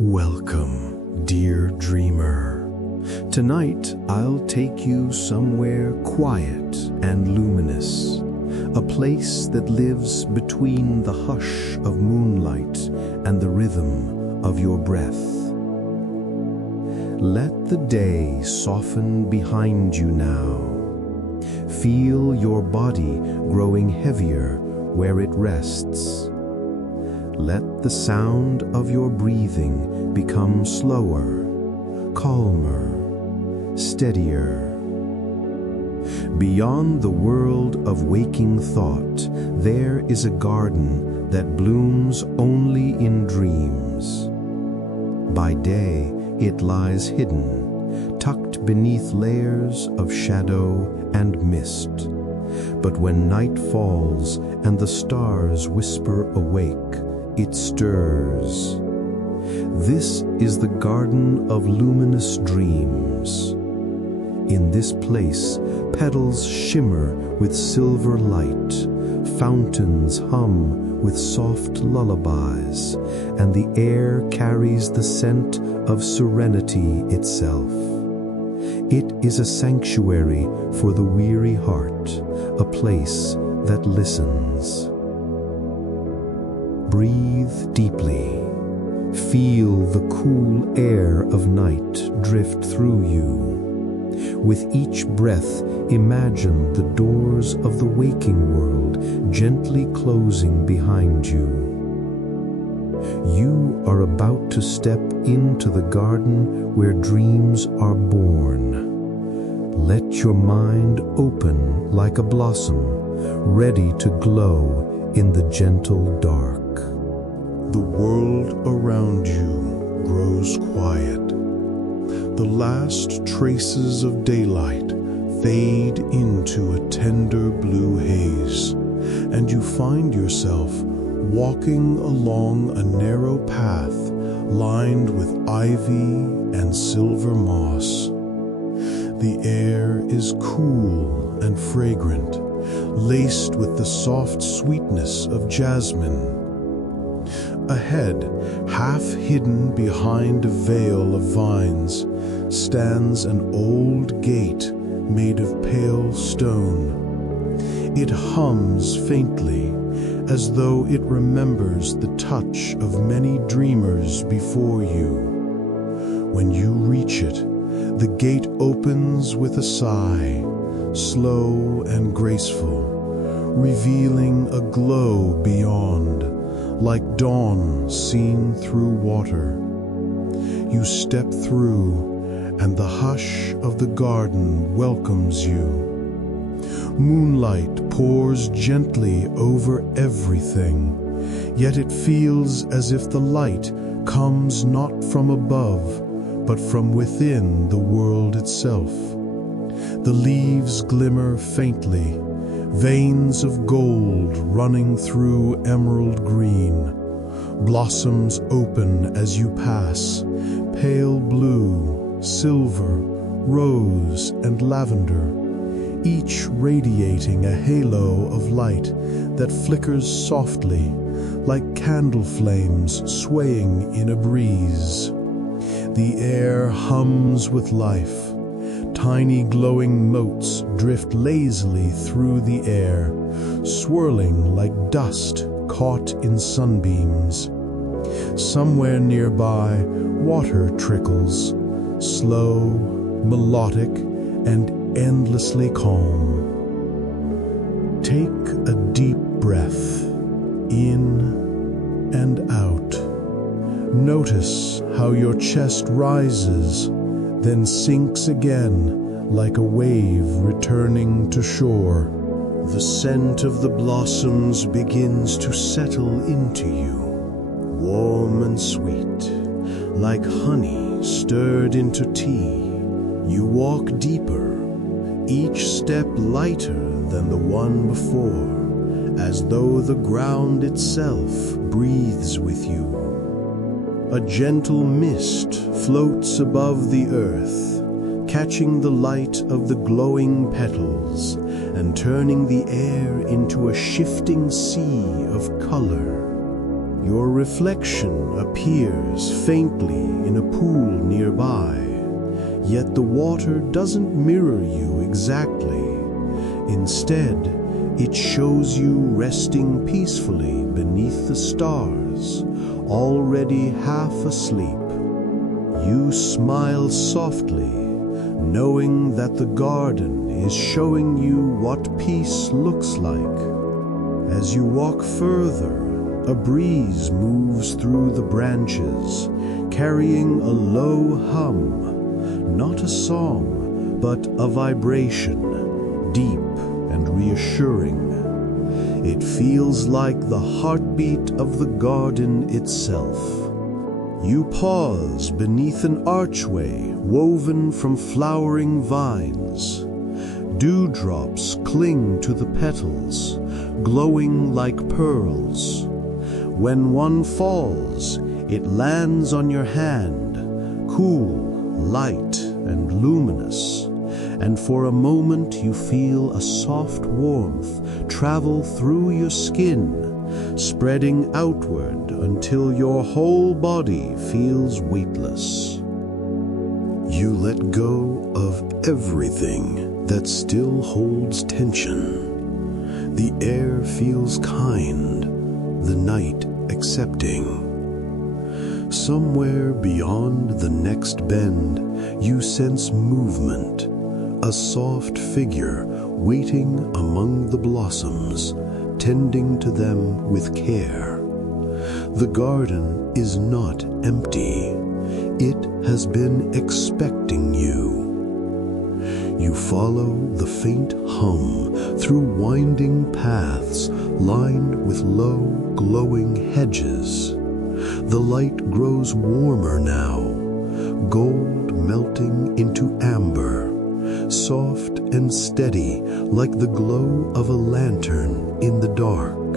Welcome, dear dreamer. Tonight, I'll take you somewhere quiet and luminous, a place that lives between the hush of moonlight and the rhythm of your breath. Let the day soften behind you now. Feel your body growing heavier where it rests. Let the sound of your breathing become slower, calmer, steadier. Beyond the world of waking thought, there is a garden that blooms only in dreams. By day, it lies hidden, tucked beneath layers of shadow and mist. But when night falls and the stars whisper awake, it stirs. This is the Garden of Luminous Dreams. In this place, petals shimmer with silver light, fountains hum with soft lullabies, and the air carries the scent of serenity itself. It is a sanctuary for the weary heart, a place that listens. Breathe deeply. Feel the cool air of night drift through you. With each breath, imagine the doors of the waking world gently closing behind you. You are about to step into the garden where dreams are born. Let your mind open like a blossom, ready to glow in the gentle dark. The world around you grows quiet. The last traces of daylight fade into a tender blue haze, and you find yourself walking along a narrow path lined with ivy and silver moss. The air is cool and fragrant, laced with the soft sweetness of jasmine. Ahead, half hidden behind a veil of vines, stands an old gate made of pale stone. It hums faintly, as though it remembers the touch of many dreamers before you. When you reach it, the gate opens with a sigh, slow and graceful, revealing a glow beyond, like dawn seen through water. You step through, and the hush of the garden welcomes you. Moonlight pours gently over everything, yet it feels as if the light comes not from above, but from within the world itself. The leaves glimmer faintly, veins of gold running through emerald green. Blossoms open as you pass, pale blue, silver, rose, and lavender, each radiating a halo of light that flickers softly, like candle flames swaying in a breeze. The air hums with life. Tiny glowing motes drift lazily through the air, swirling like dust caught in sunbeams. Somewhere nearby, water trickles, slow, melodic, and endlessly calm. Take a deep breath, in and out. Notice how your chest rises, then sinks again like a wave returning to shore. The scent of the blossoms begins to settle into you, warm and sweet, like honey stirred into tea. You walk deeper, each step lighter than the one before, as though the ground itself breathes with you. A gentle mist floats above the earth, catching the light of the glowing petals and turning the air into a shifting sea of color. Your reflection appears faintly in a pool nearby, yet the water doesn't mirror you exactly. Instead, it shows you resting peacefully beneath the stars, already half asleep. You smile softly, knowing that the garden is showing you what peace looks like. As you walk further, a breeze moves through the branches, carrying a low hum, not a song, but a vibration, deep and reassuring. It feels like the heartbeat of the garden itself. You pause beneath an archway woven from flowering vines. Dewdrops cling to the petals, glowing like pearls. When one falls, it lands on your hand, cool, light, and luminous. And for a moment you feel a soft warmth travel through your skin, spreading outward until your whole body feels weightless. You let go of everything that still holds tension. The air feels kind, the night accepting. Somewhere beyond the next bend, you sense movement, a soft figure waiting among the blossoms, tending to them with care. The garden is not empty. It has been expecting you. You follow the faint hum through winding paths lined with low, glowing hedges. The light grows warmer now, gold melting into amber, soft and steady like the glow of a lantern in the dark.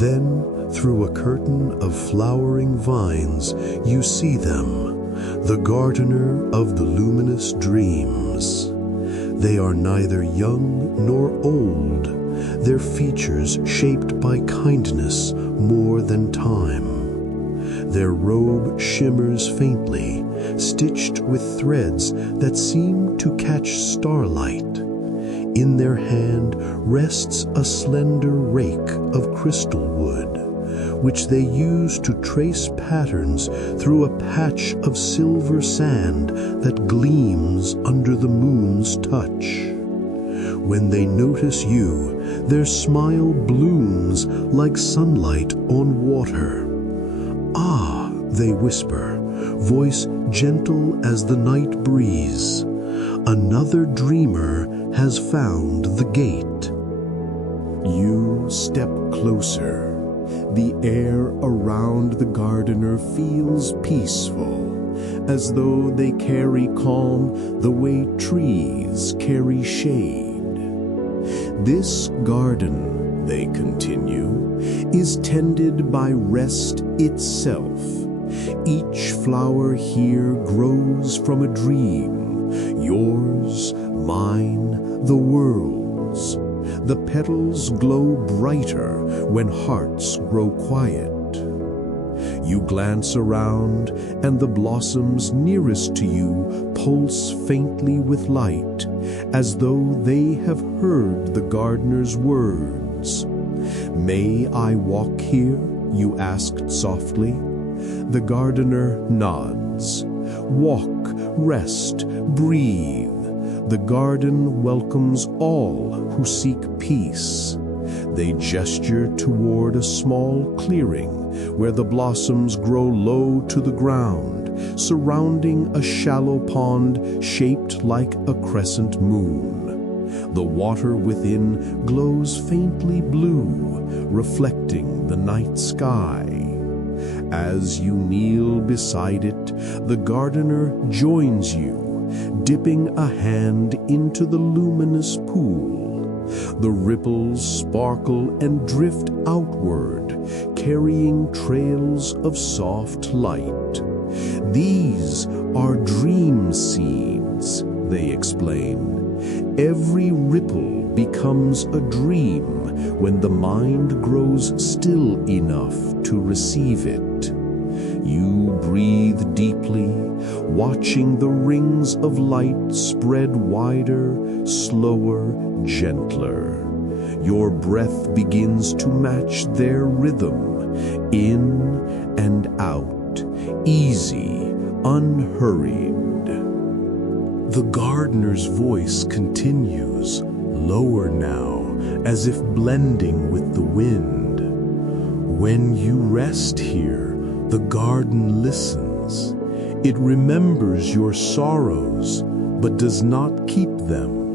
Then, through a curtain of flowering vines, you see them, the gardener of the luminous dreams. They are neither young nor old, their features shaped by kindness more than time. Their robe shimmers faintly, stitched with threads that seem to catch starlight. In their hand rests a slender rake of crystal wood, which they use to trace patterns through a patch of silver sand that gleams under the moon's touch. When they notice you, their smile blooms like sunlight on water. "Ah," they whisper, voice gentle as the night breeze. "Another dreamer has found the gate." You step closer. The air around the gardener feels peaceful, as though they carry calm the way trees carry shade. This garden, they continue, is tended by rest itself. Each flower here grows from a dream, yours, mine, the world's. The petals glow brighter when hearts grow quiet. You glance around, and the blossoms nearest to you pulse faintly with light, as though they have heard the gardener's words. "May I walk here?" you asked softly. The gardener nods. "Walk, rest, breathe." The garden welcomes all who seek peace. They gesture toward a small clearing where the blossoms grow low to the ground, surrounding a shallow pond shaped like a crescent moon. The water within glows faintly blue, reflecting the night sky. As you kneel beside it, the gardener joins you, dipping a hand into the luminous pool. The ripples sparkle and drift outward, carrying trails of soft light. "These are dream seeds," they explain. "Every ripple becomes a dream when the mind grows still enough to receive it. You breathe deeply, watching the rings of light spread wider, slower, gentler. Your breath begins to match their rhythm, in and out, easy, unhurried. The gardener's voice continues, lower now, as if blending with the wind. When you rest here, the garden listens. It remembers your sorrows, but does not keep them.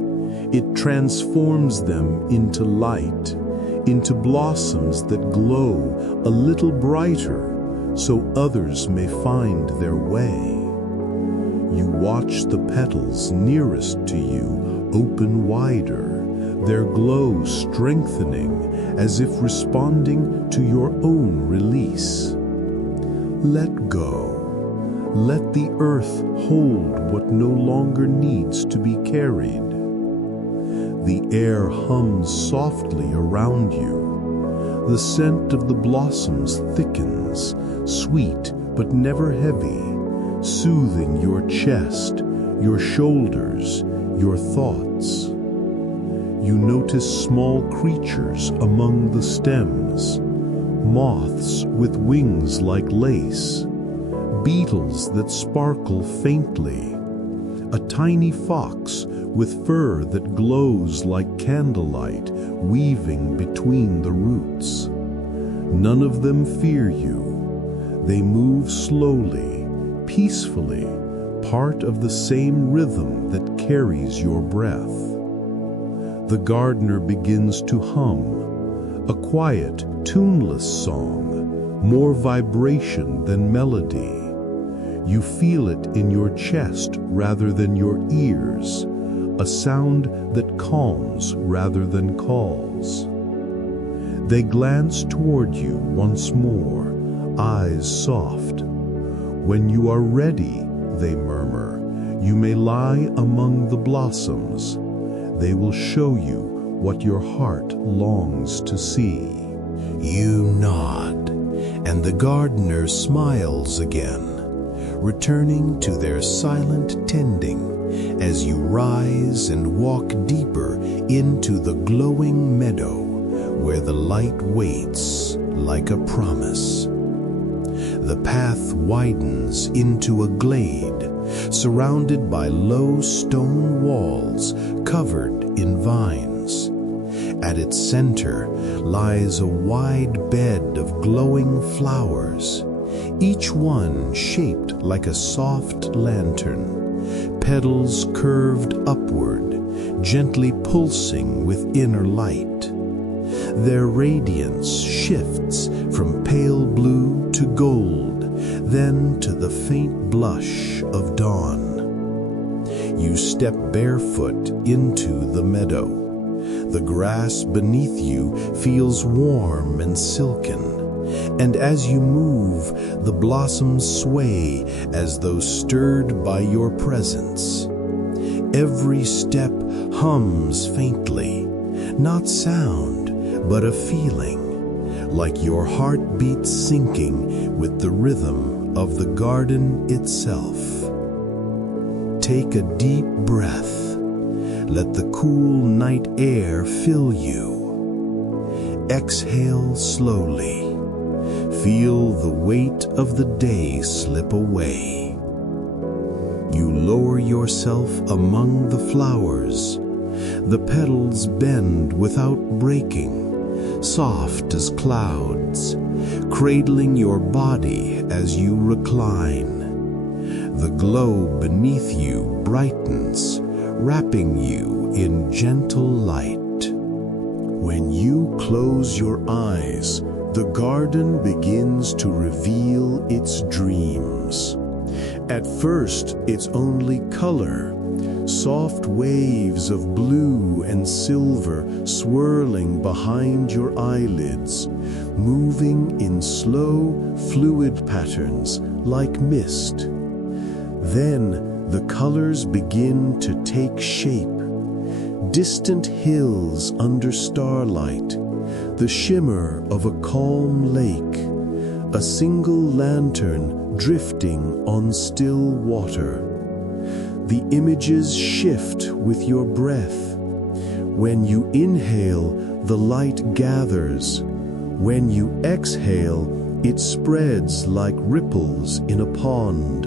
It transforms them into light, into blossoms that glow a little brighter, so others may find their way. You watch the petals nearest to you open wider, their glow strengthening as if responding to your own release. Let go. Let the earth hold what no longer needs to be carried. The air hums softly around you. The scent of the blossoms thickens, sweet but never heavy, soothing your chest, your shoulders, your thoughts. You notice small creatures among the stems, moths with wings like lace, beetles that sparkle faintly, a tiny fox with fur that glows like candlelight weaving between the roots. None of them fear you. They move slowly, peacefully, part of the same rhythm that carries your breath. The gardener begins to hum, a quiet, tuneless song, more vibration than melody. You feel it in your chest rather than your ears, a sound that calms rather than calls. They glance toward you once more, eyes soft. When you are ready, they murmur, you may lie among the blossoms. They will show you what your heart longs to see. You nod, and the gardener smiles again, returning to their silent tending as you rise and walk deeper into the glowing meadow where the light waits like a promise. The path widens into a glade, surrounded by low stone walls covered in vines. At its center lies a wide bed of glowing flowers, each one shaped like a soft lantern, petals curved upward, gently pulsing with inner light. Their radiance shifts from pale blue to gold, then to the faint blush of dawn. You step barefoot into the meadow. The grass beneath you feels warm and silken, and as you move, the blossoms sway as though stirred by your presence. Every step hums faintly, not sound, but a feeling, like your heartbeat syncing with the rhythm of the garden itself. Take a deep breath. Let the cool night air fill you. Exhale slowly. Feel the weight of the day slip away. You lower yourself among the flowers. The petals bend without breaking, soft as clouds, cradling your body as you recline. The glow beneath you brightens, wrapping you in gentle light. When you close your eyes, the garden begins to reveal its dreams. At first, it's only color, soft waves of blue and silver swirling behind your eyelids, moving in slow, fluid patterns like mist. Then the colors begin to take shape. distant hills under starlight, the shimmer of a calm lake, a single lantern drifting on still water. The images shift with your breath. When you inhale, the light gathers. When you exhale, it spreads like ripples in a pond.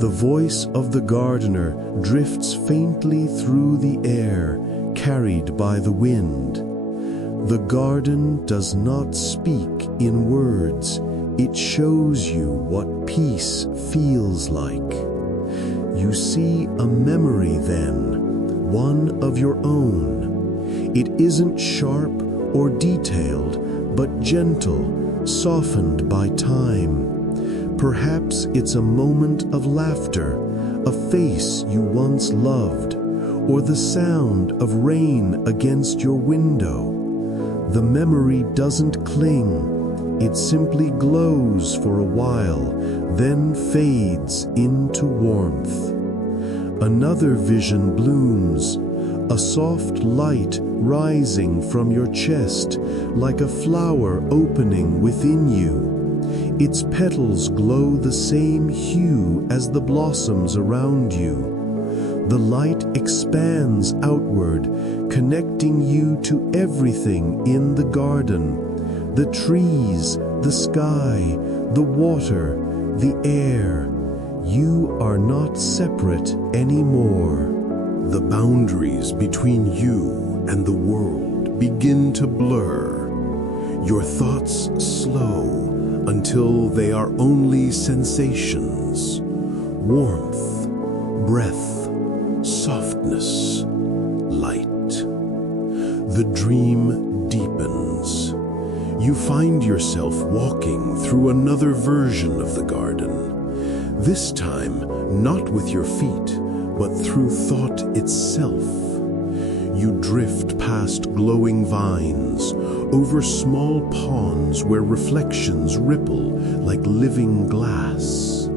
The voice of the gardener drifts faintly through the air, carried by the wind. The garden does not speak in words. It shows you what peace feels like. You see a memory then, one of your own. It isn't sharp or detailed, but gentle, softened by time. Perhaps it's a moment of laughter, a face you once loved, or the sound of rain against your window. The memory doesn't cling. It simply glows for a while, then fades into warmth. Another vision blooms, a soft light rising from your chest, like a flower opening within you. Its petals glow the same hue as the blossoms around you. The light expands outward, connecting you to everything in the garden. The trees, the sky, the water, the air. You are not separate anymore. The boundaries between you and the world begin to blur. Your thoughts slow until they are only sensations. Warmth, breath, softness, light. The dream deepens. You find yourself walking through another version of the garden. This time, not with your feet, but through thought itself. You drift past glowing vines, over small ponds where reflections ripple like living glass.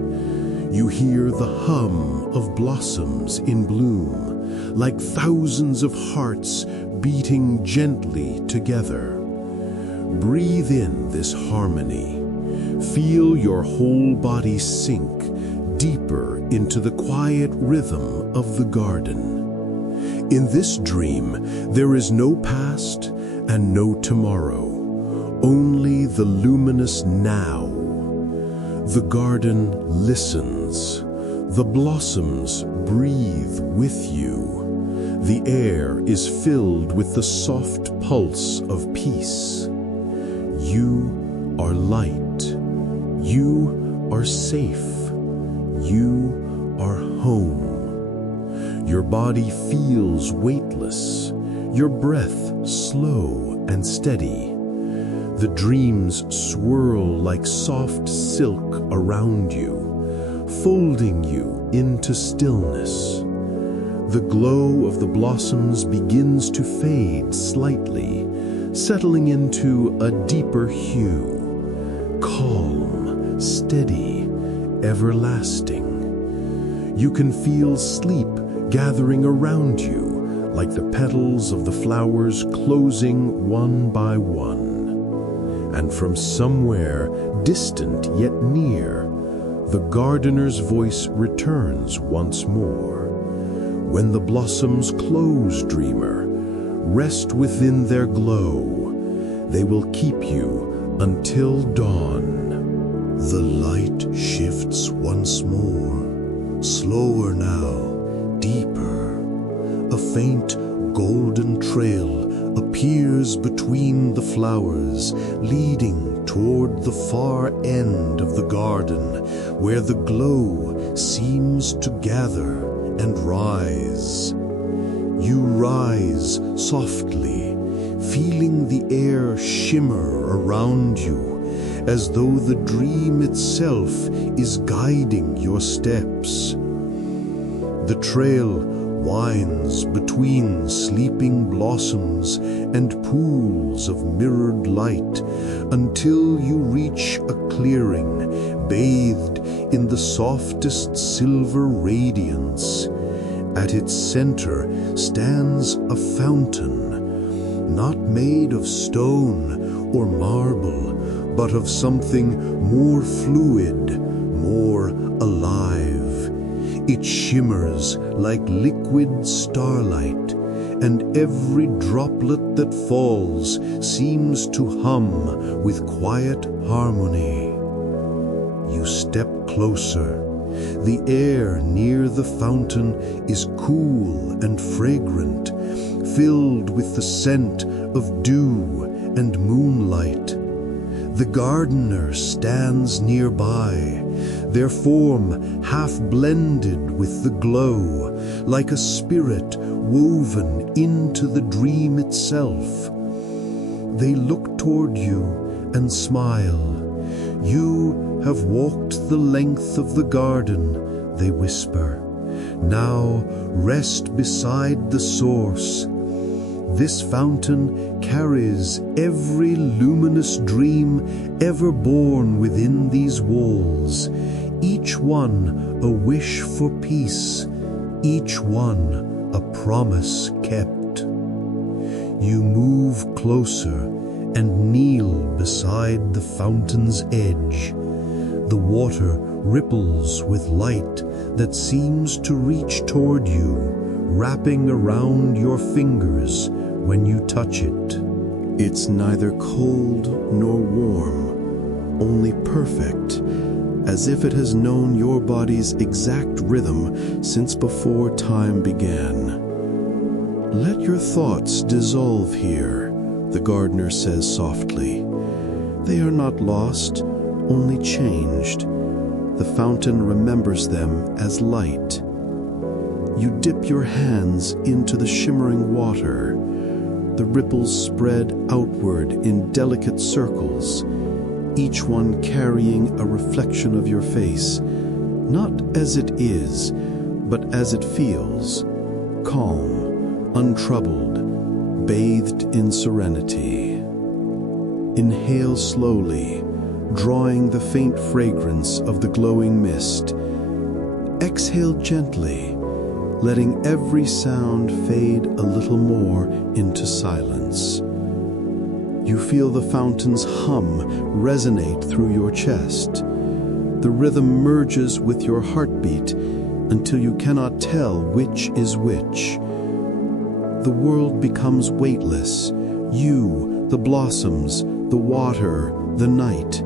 You hear the hum of blossoms in bloom, like thousands of hearts beating gently together. Breathe in this harmony. Feel your whole body sink deeper into the quiet rhythm of the garden. In this dream, there is no past and no tomorrow, only the luminous now. The garden listens. The blossoms breathe with you. The air is filled with the soft pulse of peace. You are light. You are safe. You are home. Your body feels weightless, your breath slow and steady. The dreams swirl like soft silk around you, folding you into stillness. The glow of the blossoms begins to fade slightly, settling into a deeper hue, calm, steady, everlasting. You can feel sleep gathering around you, like the petals of the flowers closing one by one. And from somewhere distant yet near, the gardener's voice returns once more. When the blossoms close, dreamer, rest within their glow. They will keep you until dawn. The light shifts once more, slower now, deeper. A faint golden trail appears between the flowers, leading toward the far end of the garden, where the glow seems to gather and rise. You rise softly, feeling the air shimmer around you, as though the dream itself is guiding your steps. The trail winds between sleeping blossoms and pools of mirrored light until you reach a clearing bathed in the softest silver radiance. At its center stands a fountain, not made of stone or marble, but of something more fluid, more alive. It shimmers like liquid starlight, and every droplet that falls seems to hum with quiet harmony. You step closer. The air near the fountain is cool and fragrant, filled with the scent of dew and moonlight. The gardener stands nearby, their form half blended with the glow, like a spirit woven into the dream itself. They look toward you and smile. You have walked the length of the garden, they whisper. Now rest beside the source. This fountain carries every luminous dream ever born within these walls, each one a wish for peace, each one a promise kept. You move closer and kneel beside the fountain's edge. The water ripples with light that seems to reach toward you, wrapping around your fingers when you touch it. It's neither cold nor warm, only perfect, as if it has known your body's exact rhythm since before time began. Let your thoughts dissolve here, the gardener says softly. They are not lost, only changed. The fountain remembers them as light. You dip your hands into the shimmering water. The ripples spread outward in delicate circles, each one carrying a reflection of your face, not as it is, but as it feels, calm, untroubled, bathed in serenity. Inhale slowly, drawing the faint fragrance of the glowing mist. Exhale gently, letting every sound fade a little more into silence. You feel the fountain's hum resonate through your chest. The rhythm merges with your heartbeat until you cannot tell which is which. The world becomes weightless. You, the blossoms, the water, the night,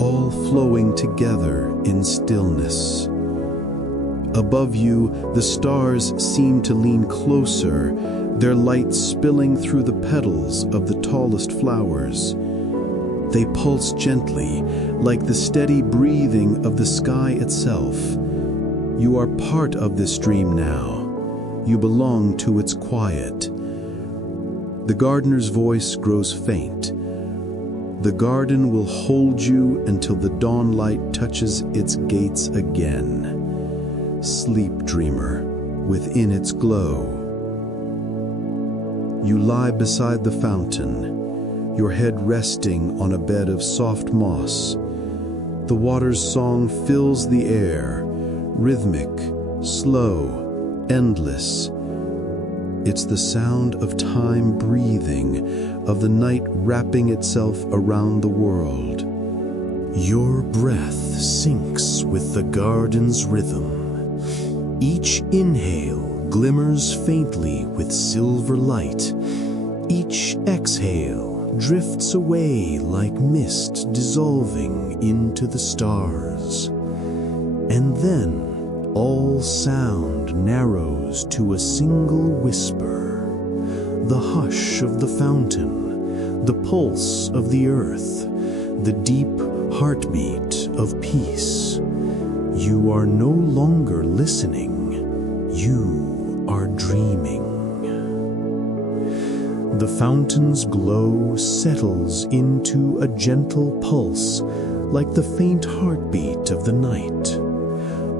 all flowing together in stillness. Above you, the stars seem to lean closer, their light spilling through the petals of the tallest flowers. They pulse gently, like the steady breathing of the sky itself. You are part of this dream now. You belong to its quiet. The gardener's voice grows faint. The garden will hold you until the dawn light touches its gates again. Sleep, dreamer, within its glow. You lie beside the fountain, your head resting on a bed of soft moss. The water's song fills the air, rhythmic, slow, endless. It's the sound of time breathing, of the night wrapping itself around the world. Your breath syncs with the garden's rhythm. Each inhale glimmers faintly with silver light. Each exhale drifts away like mist dissolving into the stars. And then all sound narrows to a single whisper. The hush of the fountain, the pulse of the earth, the deep heartbeat of peace. You are no longer listening. You are dreaming. The fountain's glow settles into a gentle pulse, like the faint heartbeat of the night.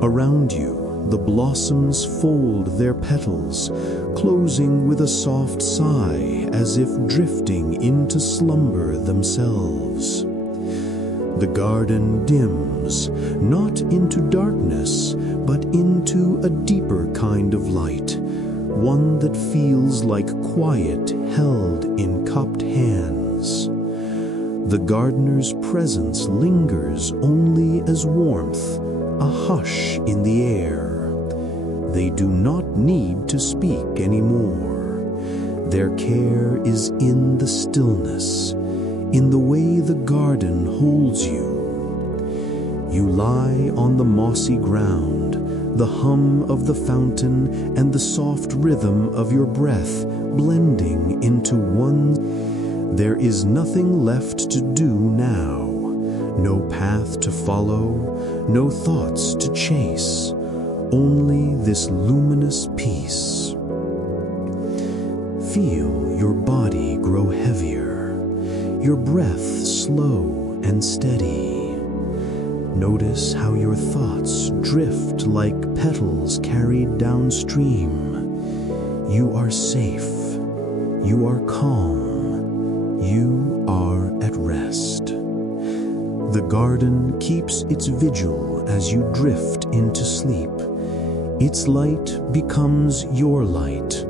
Around you, the blossoms fold their petals, closing with a soft sigh as if drifting into slumber themselves. The garden dims, not into darkness, but into a deeper kind of light, one that feels like quiet held in cupped hands. The gardener's presence lingers only as warmth, a hush in the air. They do not need to speak anymore. Their care is in the stillness, in the way the garden holds you. You lie on the mossy ground, the hum of the fountain and the soft rhythm of your breath blending into one. There is nothing left to do now, no path to follow, no thoughts to chase, only this luminous peace. Feel your body grow heavier, your breath slow and steady. Notice how your thoughts drift like petals carried downstream. You are safe. You are calm. You are at rest. The garden keeps its vigil as you drift into sleep. Its light becomes your light,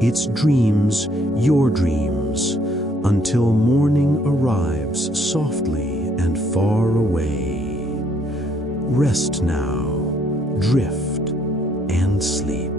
its dreams your dreams, until morning arrives softly and far away. Rest now, drift, and sleep.